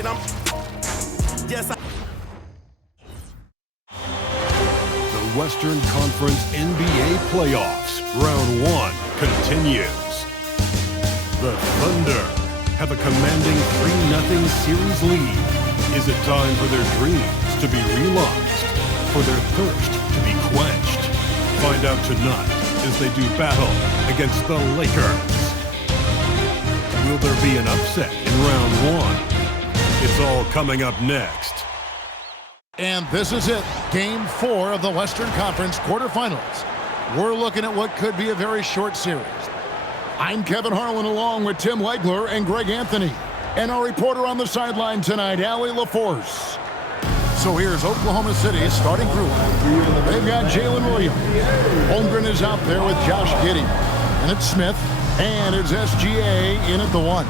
and I'm. Yes, The Western Conference NBA playoffs, round 1 continues. The Thunder have a commanding 3-0 series lead. Is it time for their dreams to be realized? For their thirst to be quenched? Find out tonight as they do battle against the Lakers. Will there be an upset in round 1? It's all coming up next. And this is it, Game 4 of the Western Conference quarterfinals. We're looking at what could be a very short series. I'm Kevin Harlan along with Tim Legler and Greg Anthony. And our reporter on the sideline tonight, Allie LaForce. So here's Oklahoma City's starting group. They've got Jalen Williams. Holmgren is out there with Josh Giddey. And it's Smith. And it's SGA in at the 1.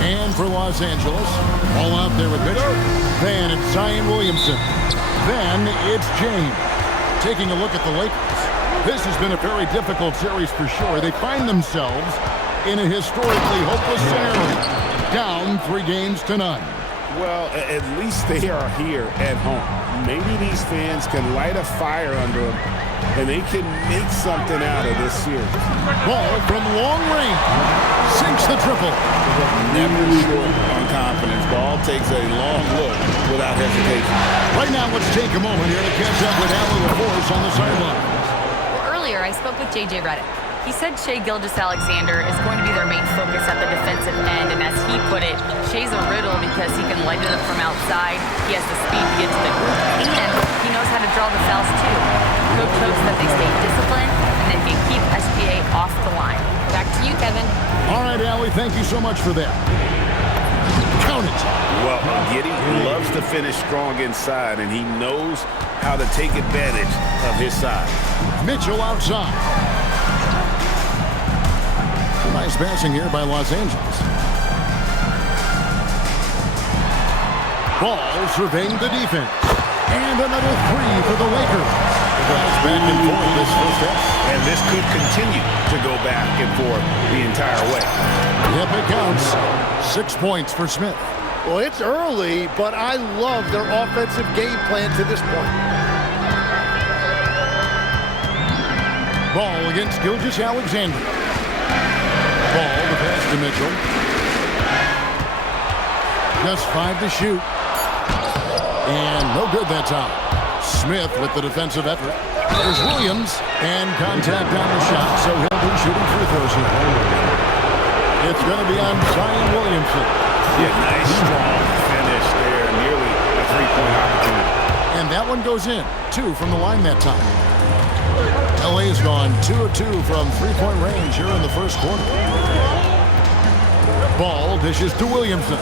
And for Los Angeles, all out there with Mitchell. Then it's Zion Williamson. Then it's James. Taking a look at the Lakers. This has been a very difficult series for sure. They find themselves in a historically hopeless scenario. Down 3 games to none. Well, at least they are here at home. Maybe these fans can light a fire under them, and they can make something out of this series. Ball from long range. Sinks the triple. Never short on confidence. Ball takes a long look without hesitation. Right now, let's take a moment here to catch up with Allie LaForce on the sideline. Well, earlier, I spoke with J.J. Redick. He said Shai Gilgeous-Alexander is going to be their main focus at the defensive end, and as he put it, Shai's a riddle because he can light it up from outside, he has the speed to get to the hoop, and he knows how to draw the fouls too. Coach hopes that they stay disciplined and they can keep SGA off the line. Back to you, Kevin. All right, Allie, thank you so much for that. Count it. Well, Giddey loves to finish strong inside, and he knows how to take advantage of his size. Mitchell outside. Nice passing here by Los Angeles. Ball surveying the defense. And another 3 for the Lakers. Guys back and forth this first half. And this could continue to go back and forth the entire way. Yep, it counts. 6 points for Smith. Well, it's early, but I love their offensive game plan to this point. Ball against Gilgeous-Alexander. Ball, the pass to Mitchell. Just 5 to shoot. And no good that time. Smith with the defensive effort. There's Williams. And contact on the shot, so he'll be shooting free throws here. It's going to be on Zion Williamson. Yeah, nice, strong finish there. Nearly a 3-point opportunity. And that one goes in. 2 from the line that time. LA's gone 2 of 2 from 3-point range here in the first quarter. Ball dishes to Williamson.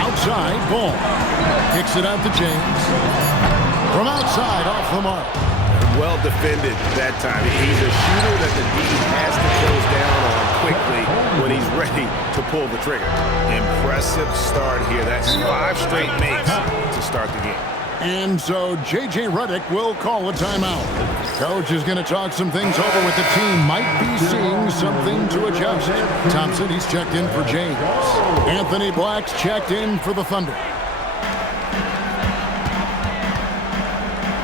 Outside, Ball. Kicks it out to James. From outside, off the mark. Well defended that time. He's a shooter that the D has to close down on quickly when he's ready to pull the trigger. Impressive start here. That's 5 straight makes to start the game. And so J.J. Redick will call a timeout. Coach is going to talk some things over with the team. Might be seeing something to adjust. Thompson, he's checked in for James. Anthony Black's checked in for the Thunder.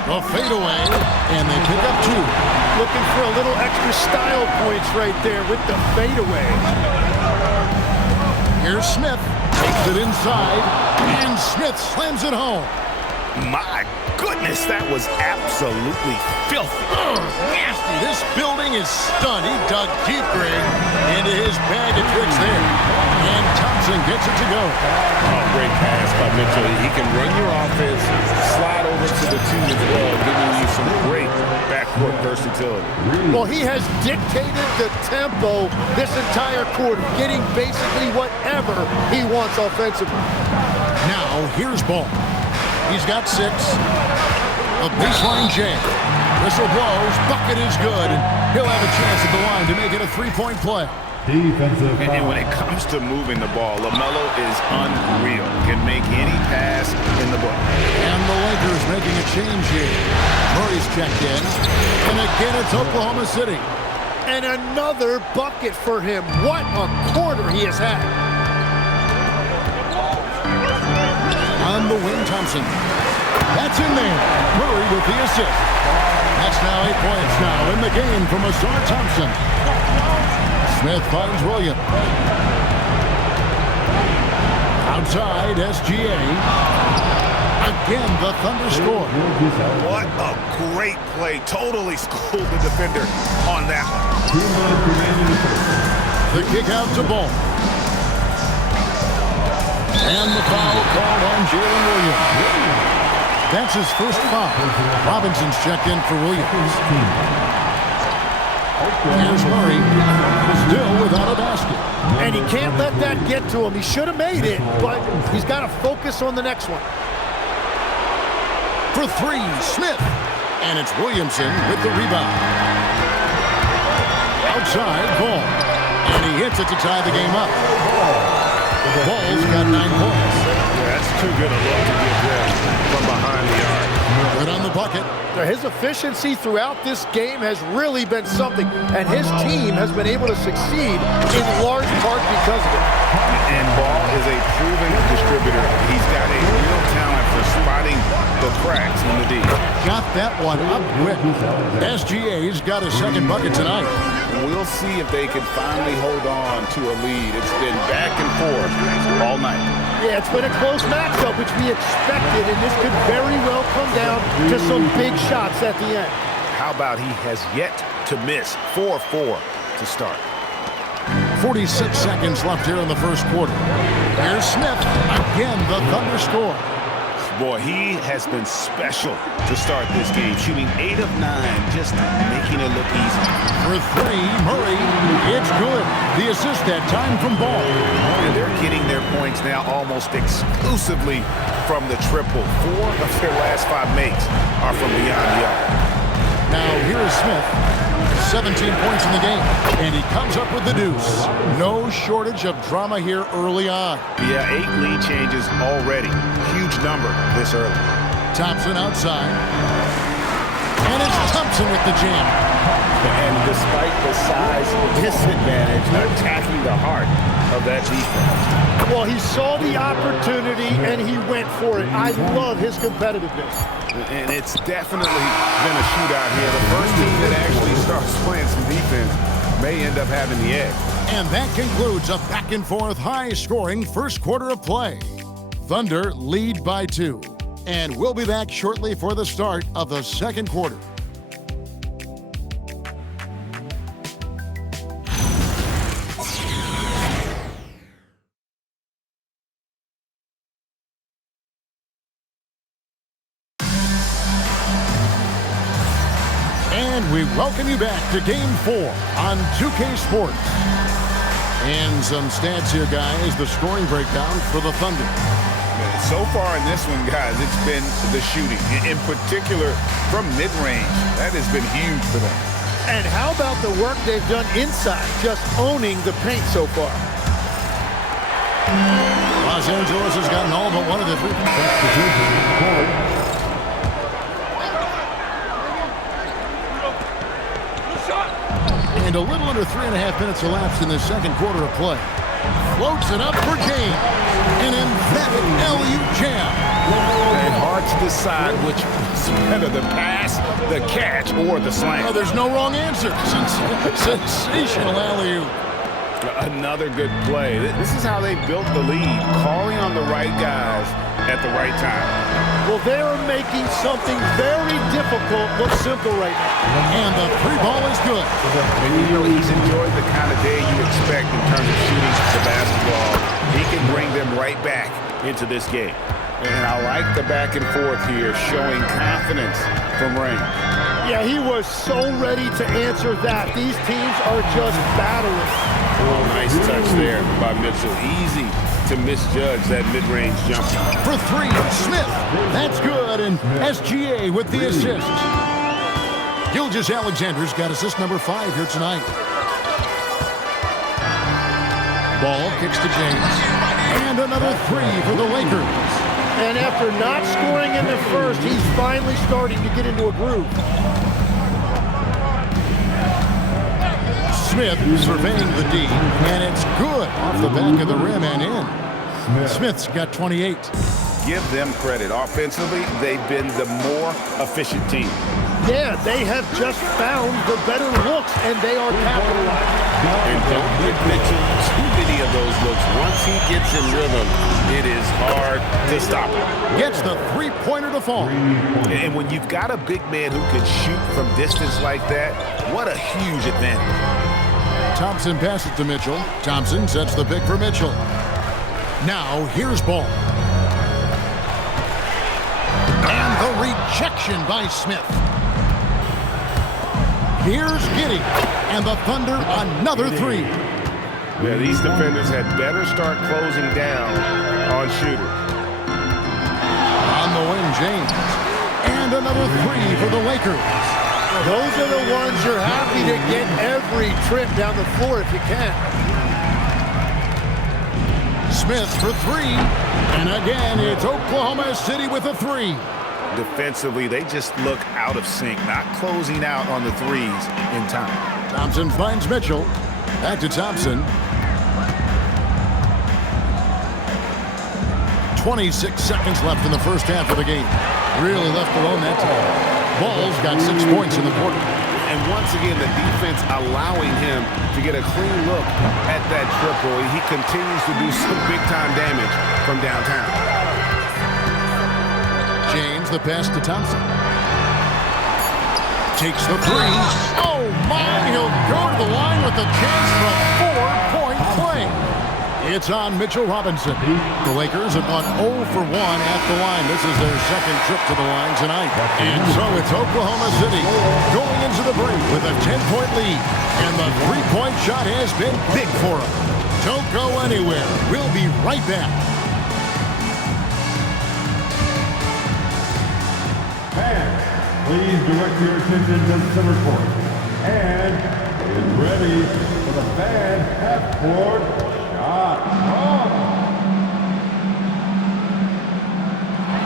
A fadeaway, and they pick up 2. Looking for a little extra style points right there with the fadeaway. Here's Smith. Takes it inside, and Smith slams it home. My goodness, that was absolutely filthy. Nasty. This building is stunned. He dug deep, Greg, into his bag of tricks there. And Thompson gets it to go. Oh, great pass by Mitchell. He can run your offense, slide over to the 2 as well, giving you some great backcourt versatility. Well, he has dictated the tempo this entire quarter, getting basically whatever he wants offensively. Now, here's Ball. He's got 6. A baseline jam. Whistle blows. Bucket is good. And he'll have a chance at the line to make it a 3-point play. Defensive foul. And when it comes to moving the ball, Melo is unreal. Can make any pass in the book. And the Lakers making a change here. Murray's checked in. And again, it's Oklahoma City. And another bucket for him. What a quarter he has had. On the wing, Thompson. That's in there. Murray with the assist. That's now 8 points now in the game from Asar Thompson. Smith finds Williams. Outside, SGA. Again, the Thunder score. What a great play. Totally schooled the defender on that one. The kick out to Ball. And the foul called on Jalen Williams. That's his first foul. Robinson's checked in for Williams. Here's Murray, still without a basket. And he can't let that get to him. He should have made it, but he's got to focus on the next one. For three, Smith. And it's Williamson with the rebound. Outside, Ball. And he hits it to tie the game up. Ball's got 9 points. Yeah, that's too good a look to give them from behind the arc. Good on the bucket. His efficiency throughout this game has really been something, and his team has been able to succeed in large part because of it. And Ball is a proven distributor. He's got a real talent for spotting the cracks in the D. Got that one up quick. SGA's got a second bucket tonight. We'll see if they can finally hold on to a lead. It's been back and forth all night. Yeah, it's been a close matchup, which we expected, and this could very well come down to some big shots at the end. How about he has yet to miss 4-4 to start? 46 seconds left here in the first quarter. Here's Smith. Again, the Thunder score. Boy, he has been special to start this game, shooting 8 of 9, just making it look easy. For three, Murray. It's good. The assist that time from Ball. And they're getting their points now almost exclusively from the triple. 4 of their last 5 makes are from beyond the arc. Now here's Smith. 17 points in the game, and he comes up with the deuce. No shortage of drama here early on. Yeah, 8 lead changes already. Huge number this early. Thompson outside. And it's Thompson with the jam. And despite the size disadvantage, attacking the heart of that defense. Well, he saw the opportunity, and he went for it. I love his competitiveness. And it's definitely been a shootout here. The first team that actually starts playing some defense may end up having the edge. And that concludes a back-and-forth, high-scoring first quarter of play. Thunder lead by 2. And we'll be back shortly for the start of the second quarter. We welcome you back to Game 4 on 2K Sports. And some stats here, guys. The scoring breakdown for the Thunder. So far in this one, guys, it's been the shooting. In particular, from mid-range. That has been huge for them. And how about the work they've done inside, just owning the paint so far? Los Angeles has gotten all but one of the 3 points. And a little under 3.5 minutes elapsed in the second quarter of play. Floats it up for James. An emphatic alley-oop jam. And hard to decide which was better, the pass, the catch, or the slam. Oh, there's no wrong answer. Sensational alley-oop. Another good play. This is how they built the lead, calling on the right guys at the right time. Well, they're making something very difficult look simple right now. And the 3 ball is good. And you know, he's enjoyed the kind of day you expect in terms of shooting the basketball. He can bring them right back into this game. And I like the back and forth here, showing confidence from Rain. Yeah, he was so ready to answer that. These teams are just battling. Oh, nice touch there by Mitchell. Easy to misjudge that mid-range jumper. For 3, Smith. That's good, and SGA with the assist. Gilgeous-Alexander's got assist number 5 here tonight. Ball kicks to James. And another 3 for the Lakers. And after not scoring in the first, he's finally starting to get into a groove. Smith surveying the D, and it's good off the back of the rim and in. Smith's got 28. Give them credit. Offensively, they've been the more efficient team. Yeah, they have just found the better looks, and they are capitalizing. And don't give Mitchell too many of those looks. Once he gets in rhythm, it is hard to stop him. Gets the three-pointer to fall. And when you've got a big man who can shoot from distance like that, what a huge advantage. Thompson passes to Mitchell. Thompson sets the pick for Mitchell. Now, here's Ball. And the rejection by Smith. Here's Giddey. And the Thunder, another three. Yeah, these defenders had better start closing down on shooters. On the wing, James. And another three for the Lakers. Those are the ones you're happy to get every trip down the floor if you can. Smith for three. And again, it's Oklahoma City with a three. Defensively, they just look out of sync, not closing out on the threes in time. Thompson finds Mitchell. Back to Thompson. 26 seconds left in the first half of the game. Really left alone that time. Ball's got 6 points in the quarter. And once again, the defense allowing him to get a clean look at that triple. He continues to do some big-time damage from downtown. James, the pass to Thompson. Takes the three. Oh, my! He'll go to the line with a chance for a 4-point play. It's on Mitchell Robinson. The Lakers have gone 0 for 1 at the line. This is their second trip to the line tonight. And so it's Oklahoma City going into the break with a 10-point lead. And the three-point shot has been big for them. Don't go anywhere. We'll be right back. Fans, please direct your attention to center court. And is ready for the fan half-court shot.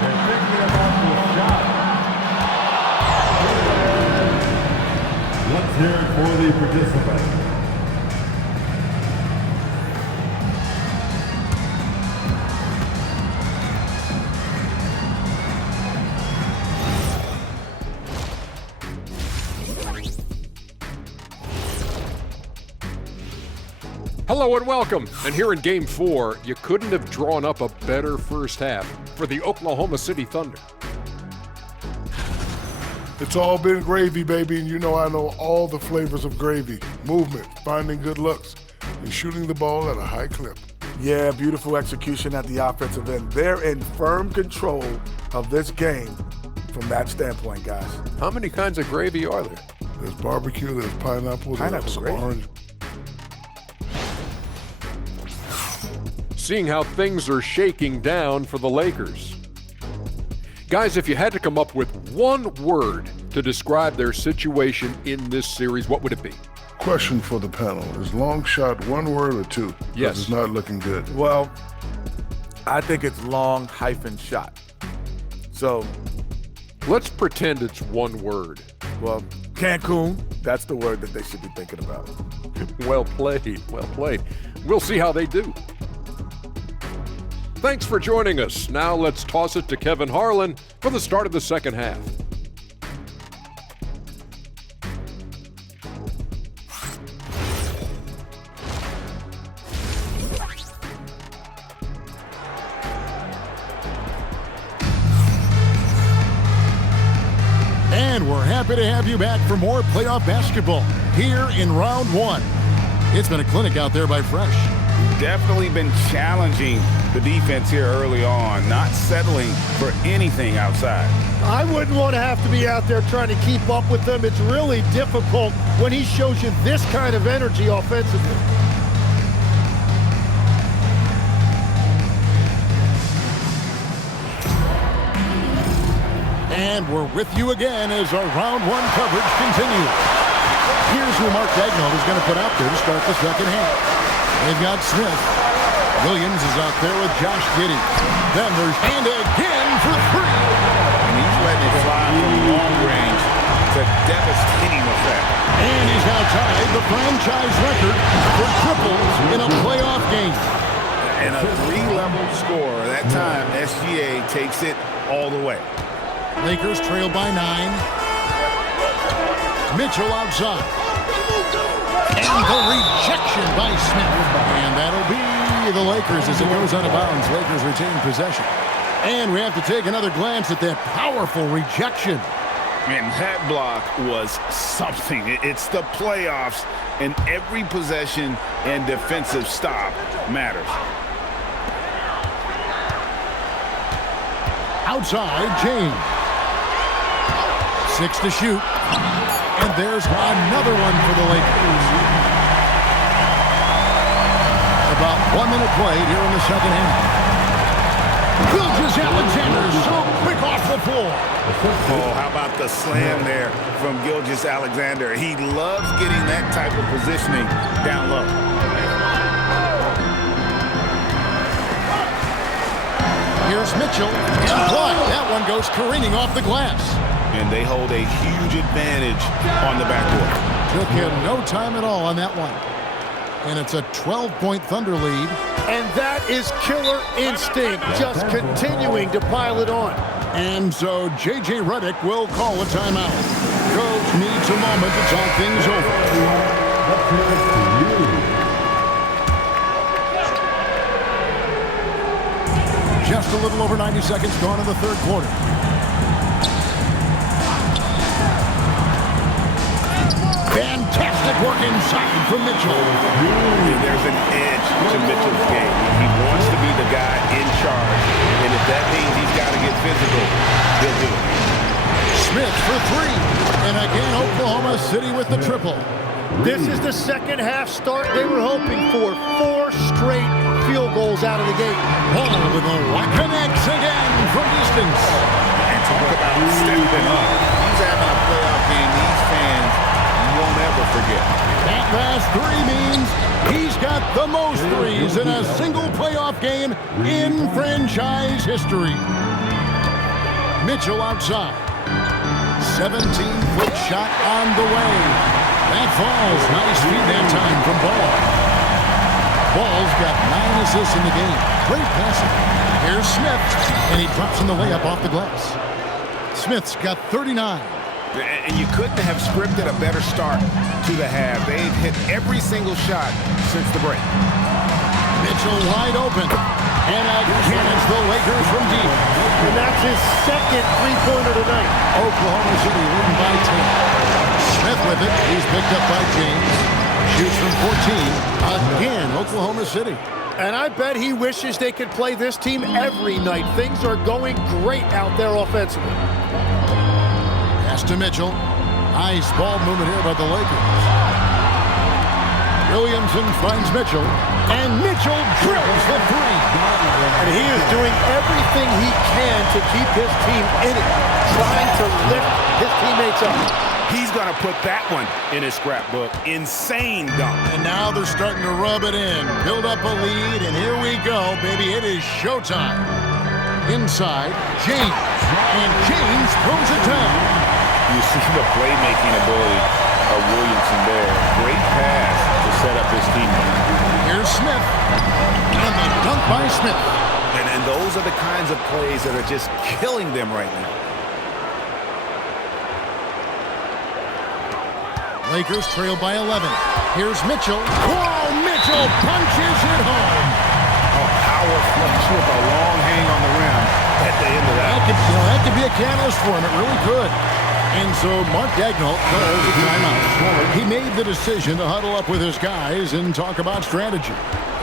They're thinking about the shot. Let's hear it for the participants. Hello and welcome. And here in Game 4, you couldn't have drawn up a better first half for the Oklahoma City Thunder. It's all been gravy, baby, and you know I know all the flavors of gravy. Movement, finding good looks, and shooting the ball at a high clip. Yeah, beautiful execution at the offensive end. They're in firm control of this game from that standpoint, guys. How many kinds of gravy are there? There's barbecue, there's pineapple, there's gravy. orange. Seeing how things are shaking down for the Lakers. Guys, if you had to come up with one word to describe their situation in this series, what would it be? Question for the panel. Is long shot one word or two? Yes. It's not looking good. Well, I think it's long hyphen shot. So, Let's pretend it's one word. well, Cancun, that's the word that they should be thinking about. Well played, well played. We'll see how they do. Thanks for joining us. Now let's toss it to Kevin Harlan for the start of the second half. And we're happy to have you back for more playoff basketball here in round one. It's been a clinic out there by Fresh. Definitely been challenging the defense here early on, not settling for anything outside. I wouldn't want to have to be out there trying to keep up with them. It's really difficult when he shows you this kind of energy offensively. And we're with you again as our round one coverage continues. Here's who Mark Daigneault is going to put out there to start the second half. They've got Smith. Williams is out there with Josh Giddey. Then there's and again for three. And he's letting it fly from long range to devastating effect. And he's now tied the franchise record for triples in a playoff game. And a 3-level score. That time, SGA takes it all the way. Lakers trail by 9. Mitchell outside. And the rejection by Smith. And that'll be the Lakers as it goes out of bounds. Lakers retain possession. And we have to take another glance at that powerful rejection. And that block was something. It's the playoffs, and every possession and defensive stop matters. Outside, James. 6 to shoot. And there's another one for the Lakers. About 1 minute played here in the second half. Gilgeous-Alexander so quick off the floor. Oh, how about the slam there from Gilgeous-Alexander? He loves getting that type of positioning down low. Here's Mitchell. And blocked. That one goes careening off the glass. And they hold a huge advantage on the backcourt. Took him no time at all on that one. And it's a 12-point Thunder lead. And that is killer instinct, just continuing to pile it on. And so J.J. Redick will call a timeout. Coach needs a moment to talk things over. Just a little over 90 seconds gone in the third quarter. Fantastic work inside from Mitchell. There's an edge to Mitchell's game. He wants to be the guy in charge. And if that means he's got to get physical, he'll do it. Smith for 3. And again, Oklahoma City with the triple. This is the second half start they were hoping for. 4 straight field goals out of the gate. Paul with a connects again from distance. And talk about stepping up. He's having a playoff game. These fans won't ever forget. That last 3 means he's got the most threes in a single playoff game in franchise history. Mitchell outside. 17-foot shot on the way. That falls. Nice feed that time from Ball. Ball's got 9 assists in the game. Great passing. Here's Smith, and he drops in the layup off the glass. Smith's got 39. And you couldn't have scripted a better start to the half. They've hit every single shot since the break. Mitchell wide open. And again, it's the Lakers from deep. And that's his second three-pointer tonight. Oklahoma City leading by 10. Smith with it. He's picked up by James. Shoots from 14. Again, Oklahoma City. And I bet he wishes they could play this team every night. Things are going great out there offensively. Pass to Mitchell. Nice ball movement here by the Lakers. Williamson finds Mitchell. And Mitchell drills the 3. And he is doing everything he can to keep his team in it, trying to lift his teammates up. He's going to put that one in his scrapbook. Insane dunk. And now they're starting to rub it in. Build up a lead, and here we go, baby. It is showtime. Inside, James. And James throws it down. You see the playmaking ability of Williamson there. Great pass to set up his teammate. Here's Smith. And the dunk by Smith. And those are the kinds of plays that are just killing them right now. Lakers trail by 11. Here's Mitchell. Whoa, Mitchell punches it home. A power flush with a long hang on the rim at the end of that. That could be a catalyst for him. It really could. And so Mark Daigneault calls a timeout. He made the decision to huddle up with his guys and talk about strategy.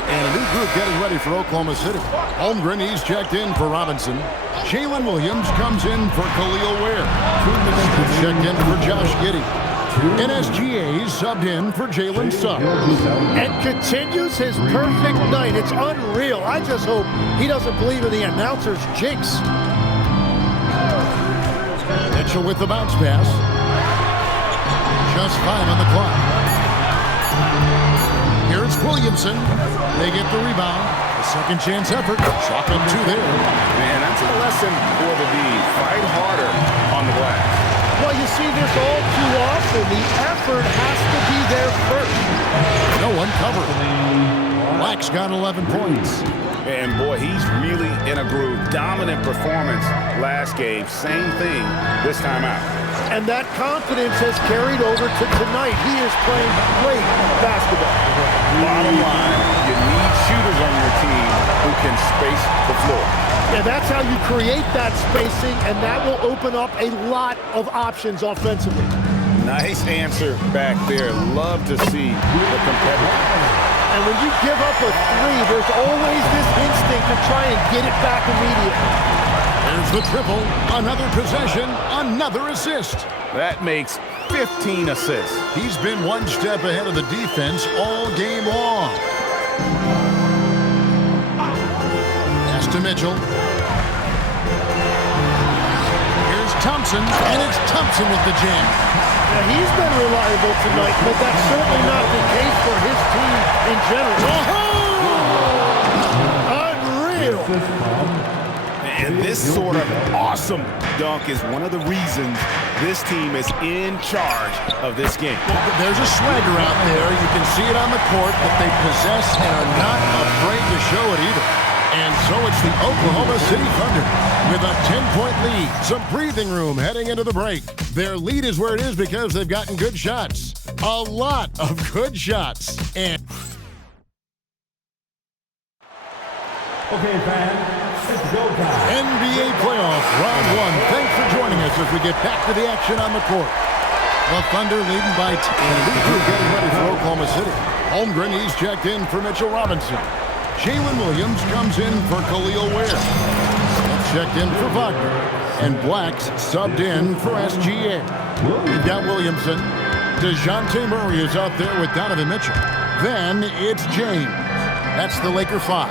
And a new group getting ready for Oklahoma City. Holmgren, he's checked in for Robinson. Jalen Williams comes in for Khalil Ware. Checked in for Josh Giddey. And SGA subbed in for Jalen Suggs. And continues his perfect night. It's unreal. I just hope he doesn't believe in the announcer's jinx. Mitchell with the bounce pass. Just 5 on the clock. Here's Williamson. They get the rebound. A second chance effort. Chalk up 2 there. Man, that's a lesson for the D. Fight harder on the glass. why you see this all too often. The effort has to be there first. No one covered. Black's got 11 points. And boy, he's really in a groove. Dominant performance last game. Same thing this time out. And that confidence has carried over to tonight. He is playing great basketball. Bottom line, you need shooters on your team who can space the floor. Yeah, that's how you create that spacing, and that will open up a lot of options offensively. Nice answer back there. Love to see the competitor. And when you give up a three, there's always this instinct to try and get it back immediately. There's the triple, another possession, another assist. That makes 15 assists. He's been one step ahead of the defense all game long. Pass to Mitchell. Here's Thompson, and it's Thompson with the jam. Now, he's been reliable tonight, but that's certainly not the case for his team in general. Unreal! And this sort of awesome dunk is one of the reasons this team is in charge of this game. There's a swagger out there. You can see it on the court that they possess and are not afraid to show it either. And so it's the Oklahoma City Thunder with a 10-point lead. Some breathing room heading into the break. Their lead is where it is because they've gotten good shots. A lot of good shots. And Okay, fans, it's go time. NBA playoff round one. Thanks for joining us as we get back to the action on the court. The Thunder leading by 10. We're getting ready for Oklahoma City. Holmgren, he's checked in for Mitchell Robinson. Jalen Williams comes in for Khalil Ware. Smith checked in for Wagner. And Black's subbed in for SGA. We've got Williamson. DeJounte Murray is out there with Donovan Mitchell. Then it's James. That's the Laker 5.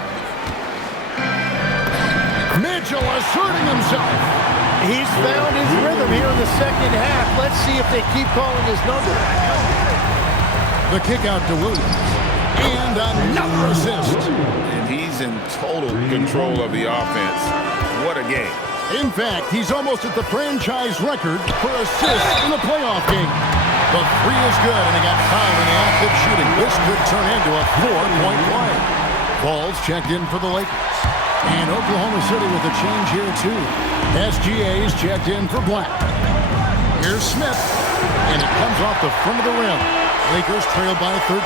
Mitchell asserting himself. He's found his rhythm here in the second half. Let's see if they keep calling his number. The kick out to Williams. And another assist. And he's in total control of the offense. What a game. In fact, he's almost at the franchise record for assists in a playoff game. The three is good, and he got fouled in the act of shooting. This could turn into a 4-point play. Ball's checked in for the Lakers. And Oklahoma City with a change here, too. SGA's checked in for Black. Here's Smith, and it comes off the front of the rim. Lakers trail by 13.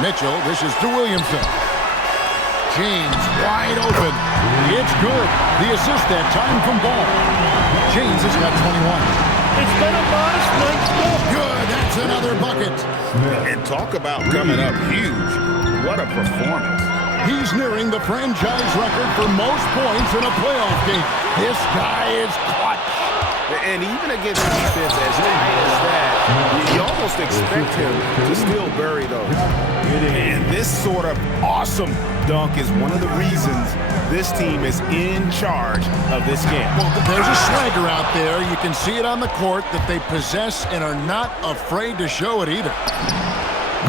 Mitchell dishes to Williamson. James wide open. It's good. The assist that time from Ball. James has got 21. It's been a modest night still. Good. That's another bucket. And talk about coming up huge. What a performance. He's nearing the franchise record for most points in a playoff game. This guy is clutch. And even against defense as high as that, you almost expect him to still bury those. And this sort of awesome dunk is one of the reasons this team is in charge of this game. Well, there's a swagger out there. You can see it on the court that they possess and are not afraid to show it either.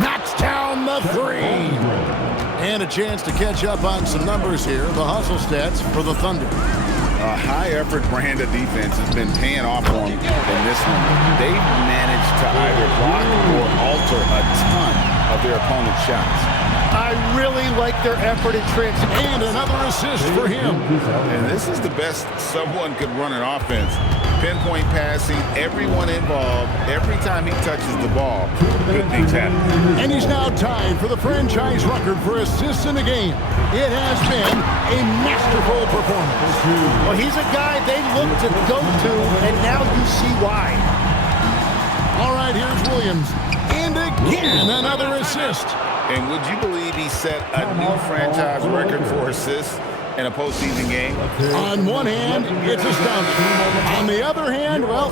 Knocks down the three. And a chance to catch up on some numbers here. The hustle stats for the Thunder. A high-effort brand of defense has been paying off for them in this one. They've managed to either block or alter a ton of their opponent's shots. I really like their effort in transition. And another assist for him. And this is the best someone could run an offense. Pinpoint passing, everyone involved, every time he touches the ball, good things happen. And he's now tied for the franchise record for assists in the game. It has been a masterful performance. Well, he's a guy they look to go to, and now you see why. All right, here's Williams. And again, another assist. And would you believe he set a new franchise record for assists in a postseason game? On one hand, it's astounding. On the other hand, well,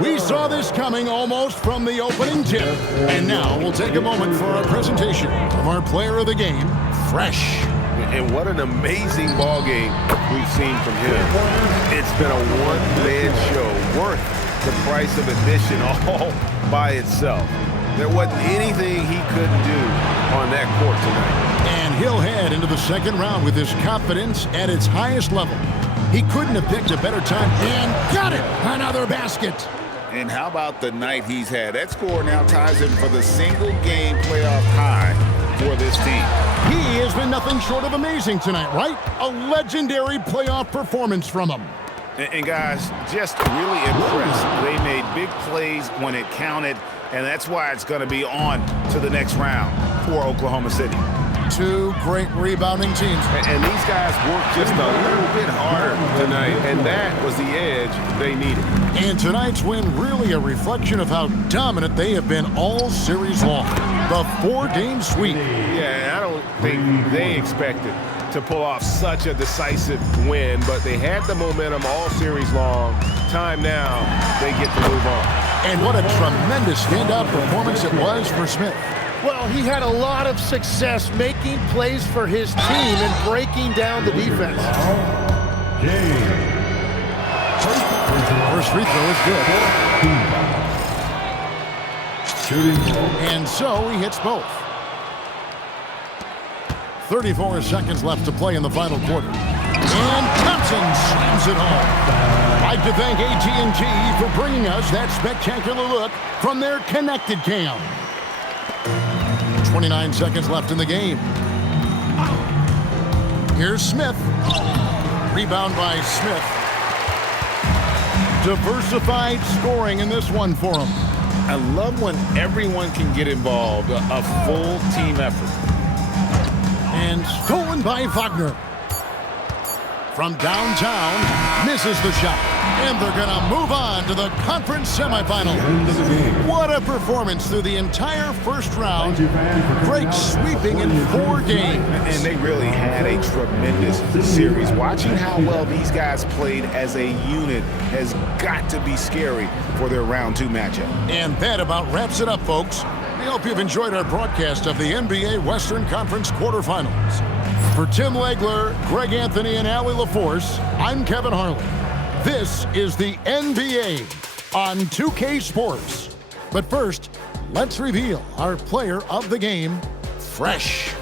we saw this coming almost from the opening tip. And now we'll take a moment for our presentation of our player of the game, Fresh. And what an amazing ball game we've seen from him. It's been a one-man show worth the price of admission all by itself. There wasn't anything he couldn't do on that court tonight. And he'll head into the second round with his confidence at its highest level. He couldn't have picked a better time and got it! Another basket! And how about the night he's had? That score now ties him for the single-game playoff high for this team. He has been nothing short of amazing tonight, right? A legendary playoff performance from him. And guys, just really impressed. They made big plays when it counted, and that's why it's going to be on to the next round for Oklahoma City. Two great rebounding teams. And these guys worked just a little bit harder tonight, and that was the edge they needed. And tonight's win really a reflection of how dominant they have been all series long. The 4-game sweep. Yeah, I don't think they expected to pull off such a decisive win, but they had the momentum all series long. Time now, they get to move on. And what a tremendous standout performance it was for Smith. Well, he had a lot of success making plays for his team and breaking down the defense. First free throw is good. And so he hits both. 34 seconds left to play in the final quarter. And Thompson slams it home. I'd like to thank AT&T for bringing us that spectacular look from their connected cam. 29 seconds left in the game. Here's Smith. Rebound by Smith. Diversified scoring in this one for him. I love when everyone can get involved, a full team effort. And stolen by Wagner. From downtown, misses the shot. And they're going to move on to the conference semifinal. What a performance through the entire first round. Great sweeping in 4 games. And they really had a tremendous series. Watching how well these guys played as a unit has got to be scary for their round 2 matchup. And that about wraps it up, folks. We hope you've enjoyed our broadcast of the NBA Western Conference quarterfinals. For Tim Legler, Greg Anthony, and Allie LaForce, I'm Kevin Harlan. This is the NBA on 2K Sports. But first, let's reveal our player of the game, Fresh.